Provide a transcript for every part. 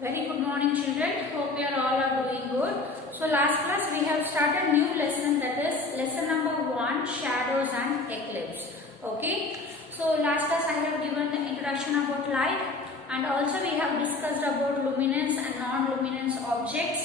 Very good morning, children. Hope you all are doing good. So last class we have started new lesson, that is lesson number 1, shadows and eclipse. Okay. So last class I have given the introduction about light, and also we have discussed about luminance and non-luminance objects,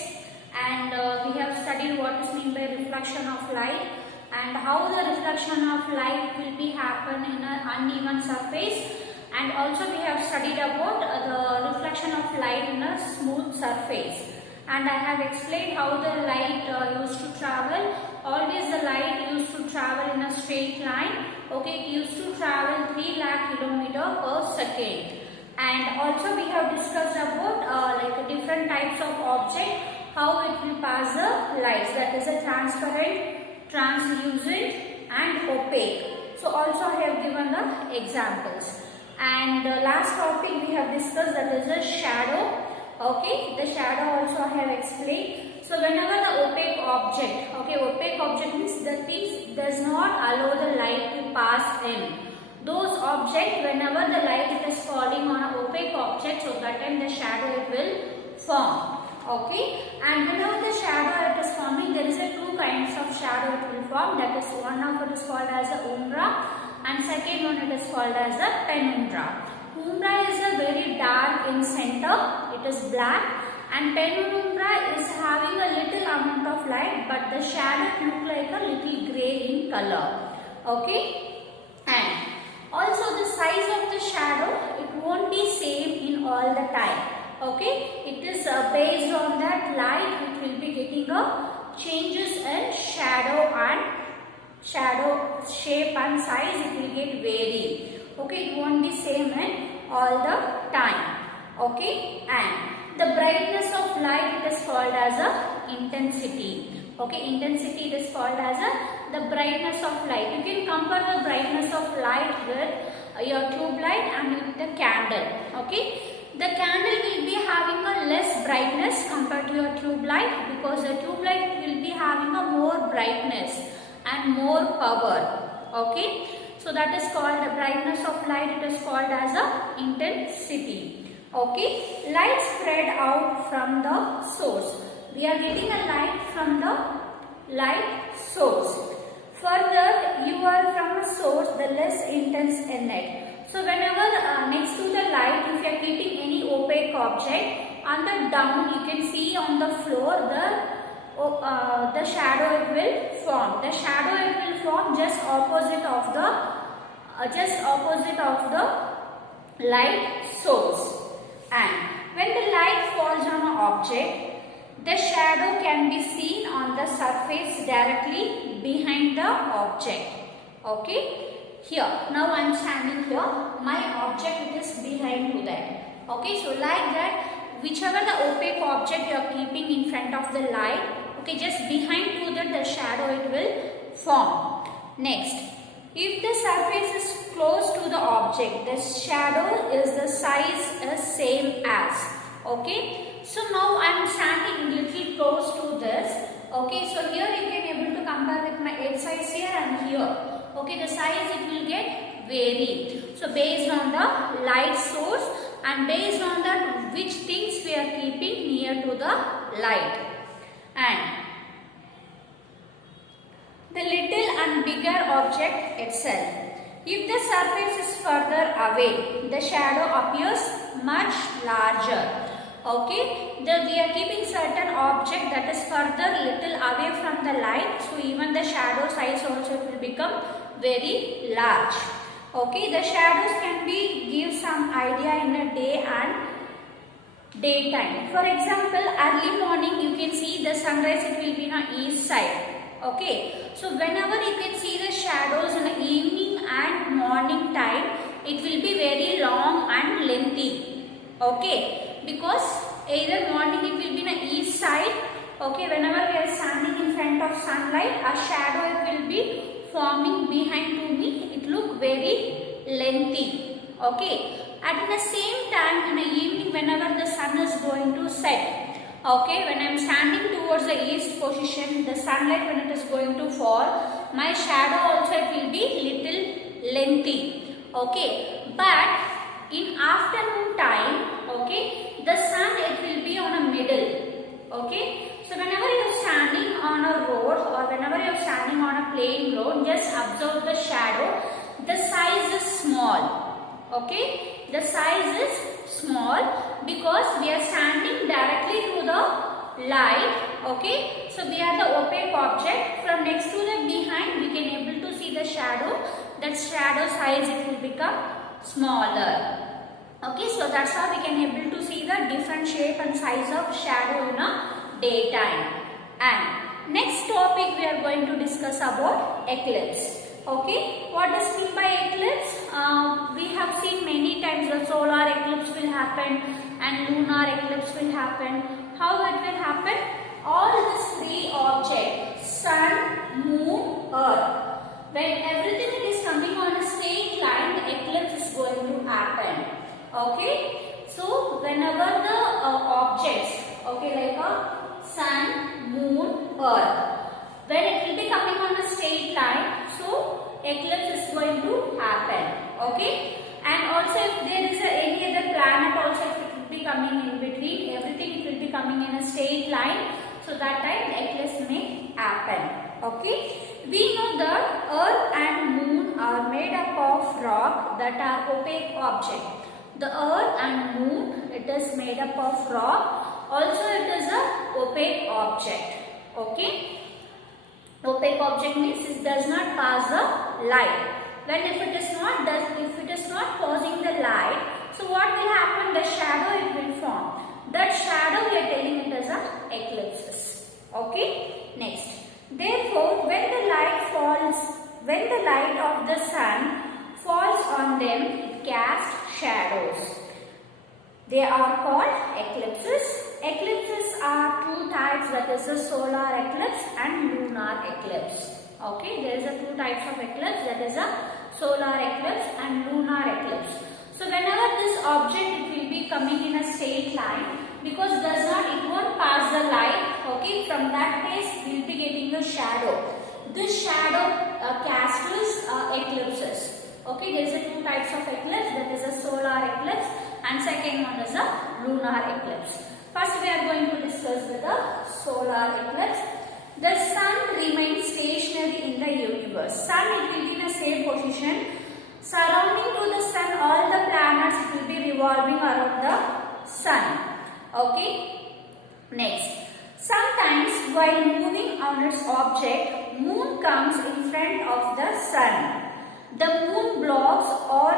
and we have studied what is meant by reflection of light and how the reflection of light will be happen in an uneven surface. And also we have studied about the reflection of light in a smooth surface, and I have explained how the light used to travel. Always the light used to travel in a straight line. Okay, it used to travel 3 lakh kilometers per second. And also we have discussed about like different types of object, how it will pass the lights, that is a transparent, translucent and opaque. So also I have given the examples. And the last topic we have discussed, that is the shadow. Okay, the shadow also I have explained. So whenever the opaque object, okay, opaque object means the things does not allow the light to pass in. Those objects, whenever the light is falling on an opaque object, so that time the shadow it will form. Okay, and whenever the shadow it is forming, there is a two kinds of shadow it will form. That is, one of it is called as the umbra, and second one it is called as the penumbra. Umbra is a very dark in center, it is black, and penumbra is having a little amount of light, but the shadow look like a little grey in color. Okay, and also the size of the shadow, it won't be same in all the time. Okay, it is based on that light, it will be getting a changes in shadow shape and size, it will get varied. Okay, it won't be same in all the time. Okay, and the brightness of light, it is called as a intensity. Okay, intensity it is called as the brightness of light. You can compare the brightness of light with your tube light and with the candle. Okay, the candle will be having a less brightness compared to your tube light, because the tube light will be having a more brightness and more power. Okay, so that is called the brightness of light, it is called as a intensity. Okay, light spread out from the source. We are getting a light from the light source. Further, you are from a source, the less intense in it. So whenever next to the light, if you are keeping any opaque object, on the down you can see on the floor the shadow it will form. The shadow it will form just opposite of the light source. And when the light falls on an object, the shadow can be seen on the surface directly behind the object. Okay, here now I am standing here, my object is behind to that. Okay, so like that, whichever the opaque object you are keeping in front of the light, okay, just behind to that the shadow it will form. Next, if the surface is close to the object, the shadow is the size is same as. Okay, so now I am standing little close to this. Okay, so here you can able to compare with my edge size here and here. Okay, the size it will get varied. So based on the light source and based on that which things we are keeping near to the light. And the little and bigger object itself. If the surface is further away, the shadow appears much larger. Okay, we are keeping certain object that is further little away from the light, so even the shadow size also will become very large. Okay, the shadows can be give some idea in a day and daytime. For example, early morning you can see the sunrise, it will be on east side. Okay, so whenever you can see the shadows in the evening and morning time, it will be very long and lengthy. Okay, because either morning it will be on the east side. Okay, whenever we are standing in front of sunlight, a shadow it will be forming behind to me, it look very lengthy. Okay, at the same time in the evening, whenever the sun is going to set, okay, when I am standing towards the east position, the sunlight when it is going to fall, my shadow also it will be little lengthy. Okay, but in afternoon time, okay, the sun it will Okay, so whenever you are standing on a road or whenever you are standing on a plain road, just observe the shadow. The size is small. Okay, the size is small because we are standing directly to the light. Okay, so we are the opaque object. From next to the behind, we can able to see the shadow. That shadow size it will become smaller. Okay, so that's how we can able to see the different shape and size of shadow in a daytime. And next topic we are going to discuss about eclipse. Okay, what is mean by eclipse? We have seen many times the solar eclipse will happen and lunar eclipse will happen. How it will happen? All these three objects, sun, moon, earth, when everything is coming on a straight line, the eclipse is going to happen. Okay, so whenever the objects, okay, like a sun, moon, earth, when it will be coming on a straight line, so eclipse is going to happen. Okay, and also if there is any other planet also, if it will be coming in between, everything it will be coming in a straight line, so that time the eclipse may happen. Okay, we know that earth and moon are made up of rock that are opaque objects. The earth and moon, it is made up of rock. Also it is a opaque object. Okay, opaque object means it does not pass the light. When if it is not passing the light, so what will happen? The shadow it will form. That shadow we are telling it as a eclipses. Okay, next. Therefore, when the light of the sun falls on them, it casts shadows. They are called eclipses. Eclipses are two types, that is the solar eclipse and lunar eclipse. Okay, there is a two types of eclipse, that is a solar eclipse and lunar eclipse. So whenever this object it will be coming in a straight line, because it won't pass the light. Okay, from that place we will be getting a shadow. This shadow casts eclipses. Okay, there is a two types of eclipse, that is a solar eclipse and second one is a lunar eclipse. First we are going to discuss with the solar eclipse. The sun remains stationary in the universe. Sun it will be in a same position. Surrounding to the sun, all the planets it will be revolving around the sun. Okay. Next. Sometimes while moving on its object, moon comes in front of the sun. The moon blocks all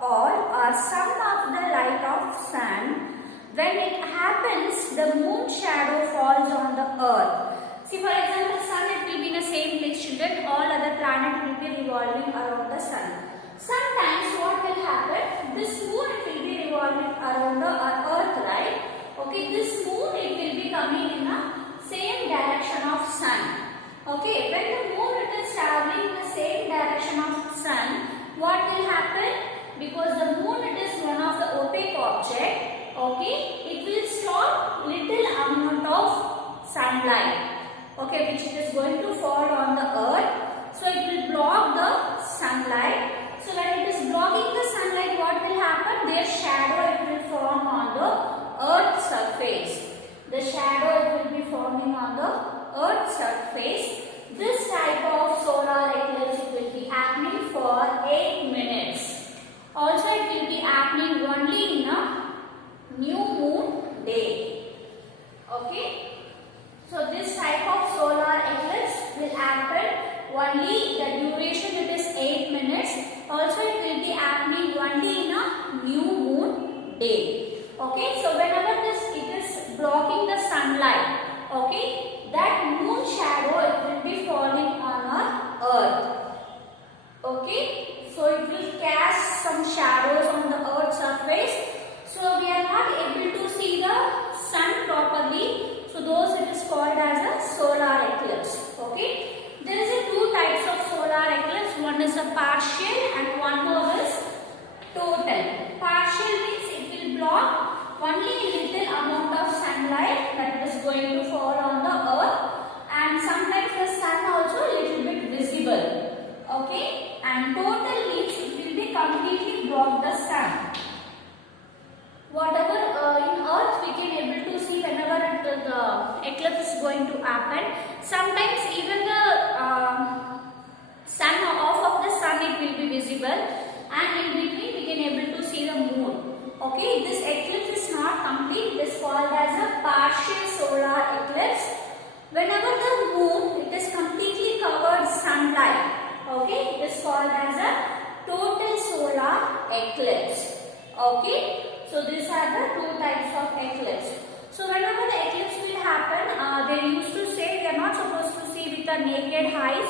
or some of the light of sun. When it happens, the moon shadow falls on the earth. See, for example, sun it will be in the same place, children. All other planets will be revolving around the sun. Sometimes what will happen? This moon it will be revolving around the earth, right? Okay, this moon it will be coming in the same direction of sun. Okay, when the moon it is traveling in the same direction of sun, what will happen? Because the moon it is one of the opaque object, okay, it will stop little amount of sunlight, okay, which it is going to fall on the earth. So it will block the sunlight. So when it is blocking the sunlight, what will happen? Their shadow it will form on the earth's surface. The shadow it will be forming on the earth's surface. This type of solar eclipse will be happening for 8 minutes. Also it will be happening only in a new moon day. Okay. So this type of solar eclipse will happen only, the duration it is 8 minutes. Also it will be happening only in a new moon day. Okay. So whenever it is blocking the sunlight, okay, that moon shadow it will be falling on our earth. Okay. So it will cast some shadows on the earth's surface. So we are not able to see the sun properly. So those it is called as a solar eclipse. Okay. There is a two types of solar eclipse. One is a partial and one more is total. Partial means it will block only a little amount of sunlight that is going to fall on the earth, and sometimes the sun also a little bit visible. Okay, and total means it will be completely block the sun. Whatever going to happen. Sometimes even the sun, off of the sun, it will be visible, and in between we can able to see the moon. Okay, this eclipse is not complete. It is called as a partial solar eclipse. Whenever the moon, it is completely covered sunlight. Okay, it is called as a total solar eclipse. Okay, so these are the two types of eclipse. So whenever the eclipse will happen, they used to say we are not supposed to see with the naked eyes.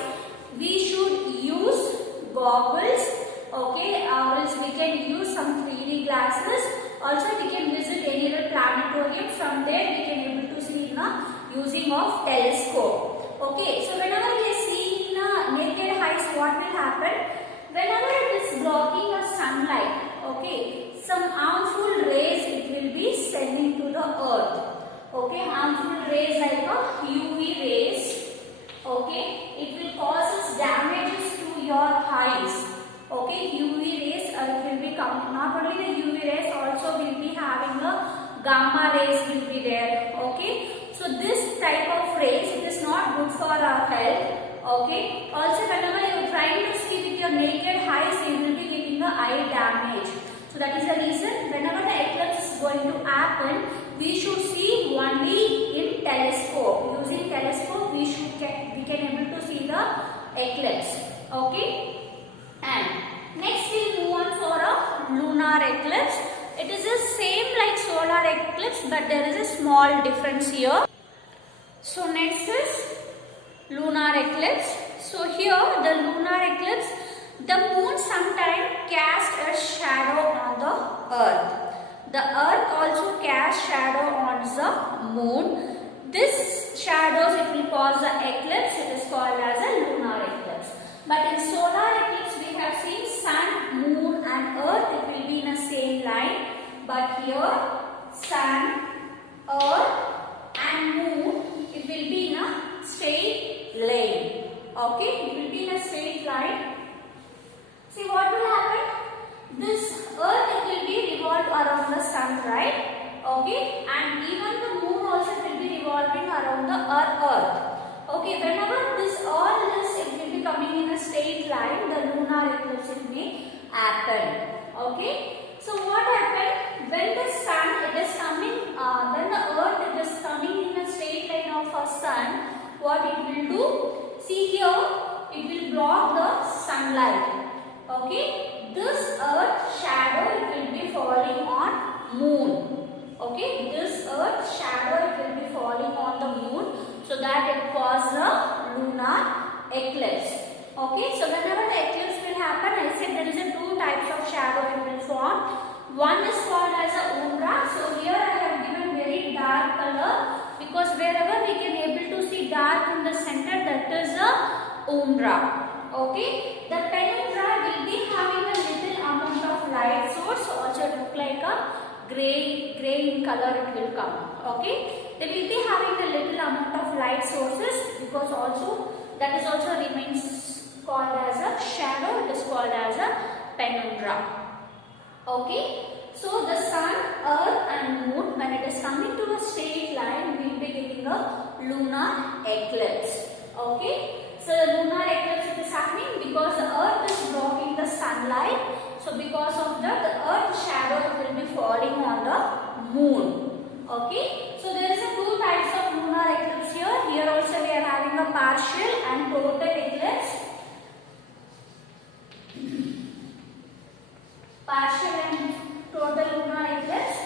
We should use goggles, okay, or else we can use some 3D glasses. Also we can visit any other planetarium. From there we can able to see using of telescope. Okay, so whenever we are seeing naked eyes, what will happen? Whenever it is blocking the sunlight, okay, some harmful rays it will be sending to the earth. Okay, harmful rays like UV rays. Okay, it will cause damages to your eyes. Okay, UV rays it will be coming. Not only the UV rays, also will be having the gamma rays will be there. Okay, so this type of rays, it is not good for our health. Okay, also whenever you are trying to see with your naked eyes, you will be getting the eye damage. So that is the reason whenever the eclipse is going to happen, we should see only in telescope. Using telescope, we can able to see the eclipse. Okay, and next we move on for a lunar eclipse. It is the same like solar eclipse, but there is a small difference here. So next is lunar eclipse. So here the lunar eclipse, the moon sometimes casts a shadow on the earth. The earth also casts shadow on the moon. This shadows it will cause the eclipse. It is called as a lunar eclipse. But in solar eclipse we have seen sun, moon and earth, it will be in the same line. But here sun, earth and moon, it will be in a straight line. Okay, it will be in a straight line. See what will happen? This earth it will be revolved around the sun, right? Okay, and even the moon also will be revolving around the earth. Okay, whenever this all this it will be coming in a straight line, the lunar eclipse it may happen. Okay, so what happened when the sun it is coming, when the earth it is coming in a straight line of a sun, what it will do? See here, it will block the sunlight. Okay, this earth shadow it will be falling on moon. Okay, this earth shadow it will be falling on the moon, so that it causes a lunar eclipse. Okay, so whenever the eclipse will happen, I said there is a two types of shadow it will form. One is called as a umbra. So here I have given very dark color because wherever we can able to see dark in the center, that is a umbra. Okay, the penumbra will be having a little amount of light source, also look like a gray in color it will come. Okay, they will be having a little amount of light sources because also that is also remains called as a shadow. It is called as a penumbra. Okay, so the sun, earth and moon, when it is coming to a straight line, we will be getting a lunar eclipse. Okay. So the lunar eclipse is happening because the earth is blocking the sunlight. So because of that, the earth shadow will be falling on the moon. Okay. So there is a two types of lunar eclipse here. Here also we are having a partial and total eclipse. Partial and total lunar eclipse.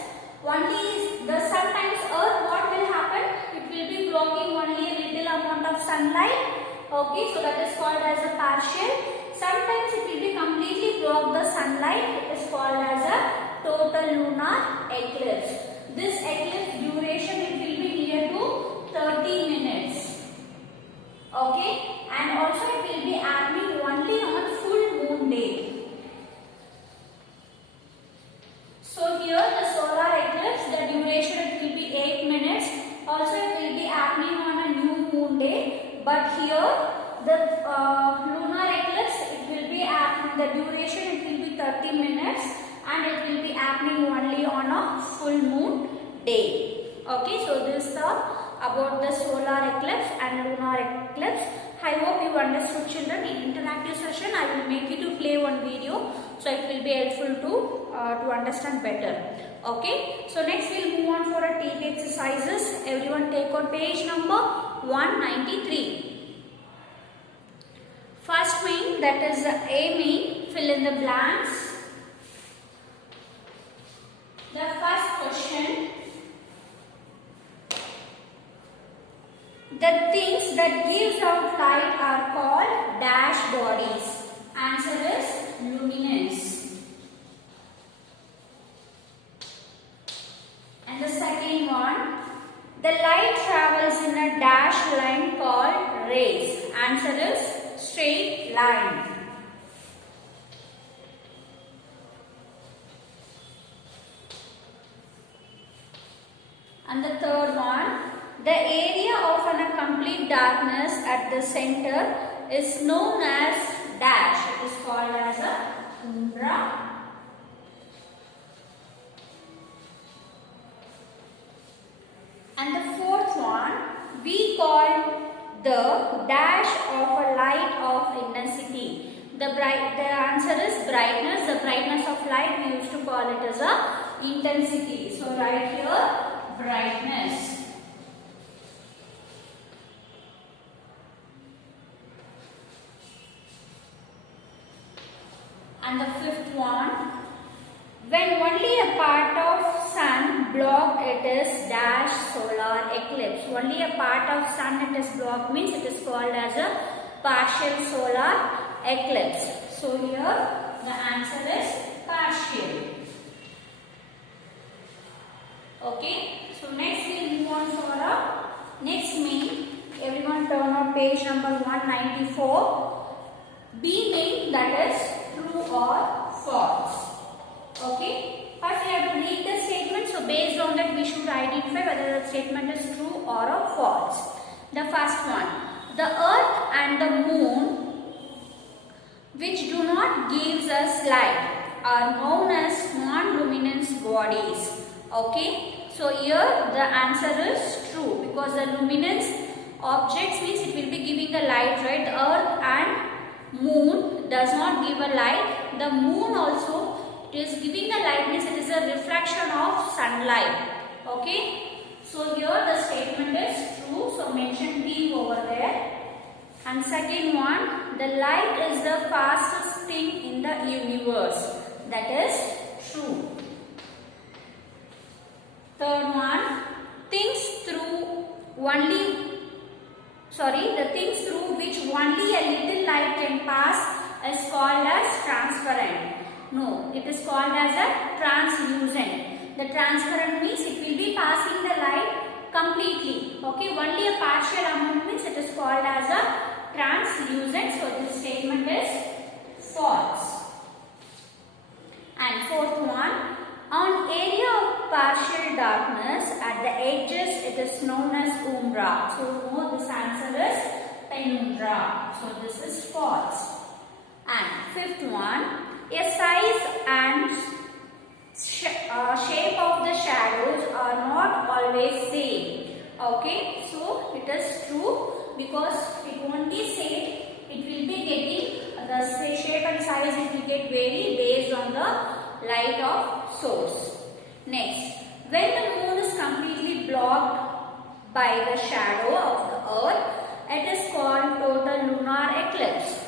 Only is the sometimes earth what will happen? It will be blocking only a little amount of sunlight. Okay, so that is called as a partial. Sometimes it will be completely block the sunlight. It is called as a total lunar eclipse. This eclipse duration it will be near to 30 minutes. Okay, and also it will be happening only on full moon day. So here the solar eclipse, the duration it will be 8 minutes. Also it will be happening on a new moon day. But here the lunar eclipse it will be happening, the duration it will be 30 minutes and it will be happening only on a full moon day. Okay, so this is the about the solar eclipse and lunar eclipse. I hope you understood, children. In interactive session, I will make you to play one video, so it will be helpful to understand better. Okay. So next we'll move on for a take exercises. Everyone take on page number 193. First main, that is the A main, fill in the blanks. The first question, the things that gives out light are called dash bodies. Answer is luminance. And the second one, the light travels in a dash line called rays. Answer is straight line. And the third one, the area of a complete darkness at the center is known as dash. It is called as a umbra. And the fourth one, we call the dash of a light of intensity. The answer is brightness. The brightness of light we used to call it as a intensity. So right here, brightness. And the fifth one, when only a part of sun blocked, it is dash solar eclipse. Only a part of sun it is blocked means it is called as a partial solar eclipse. So here the answer is partial. Okay. So next we will move on for a next main. Everyone turn on page number 194. B main, that is true or false. Okay. First we have to read the statement. So based on that we should identify whether the statement is true or a false. The first one. The earth and the moon, which do not give us light, are known as non-luminous bodies. Okay. So here the answer is true, because the luminous objects means it will be giving a light, right? The earth and moon does not give a light. The moon also, it is giving a light means it is a reflection of sunlight. Okay. So here the statement is true. So mention T over there. And second one, the light is the fastest thing in the universe. That is true. Third one, the things through which only a little light can pass is called as transparent. No, it is called as a translucent. The transparent means it will be passing the light completely. Okay, only a partial amount means it is called as a translucent. So this statement is false. And fourth one, on area of partial darkness at the edges it is known as umbra. So no, this answer is penumbra. So this is false. And fifth one, a size and shape of the shadows are not always same. Okay, so it is true, because it won't be same. It will be getting the shape and size, it will get vary based on the light of source. Next, when the moon is completely blocked by the shadow of the earth, it is called total lunar eclipse.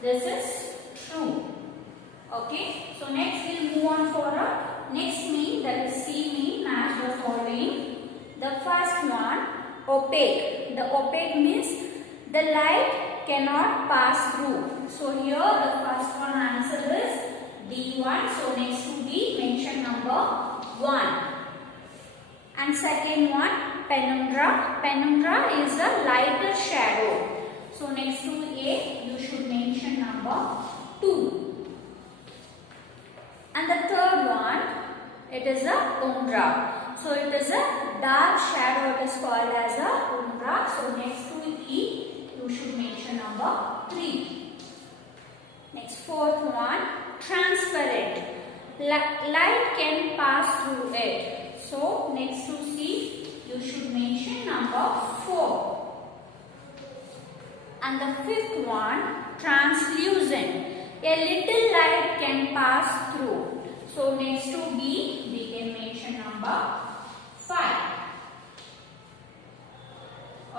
This is true. Okay. So next we'll move on for a next mean, that is C mean. Match the following. The first one, opaque. The opaque means the light cannot pass through. So here the first one answer is D1. So next to D, mention number 1. And second one, penumbra. Penumbra is a lighter shadow. So next to A, you should mention number 2. And the third one, it is a umbra. So it is a dark shadow. It is called as a umbra. So next to E, you should mention number 3. Next, fourth one, transparent. Light can pass through it. So next to C, you should mention number number 4. And the fifth one, translucent. A little light can pass through. So next to B, we can mention number 5.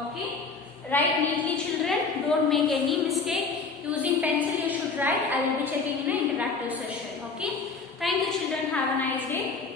Okay. Write neatly, children. Don't make any mistake. Using pencil you should write. I will be checking in an interactive session. Okay. Thank you, children. Have a nice day.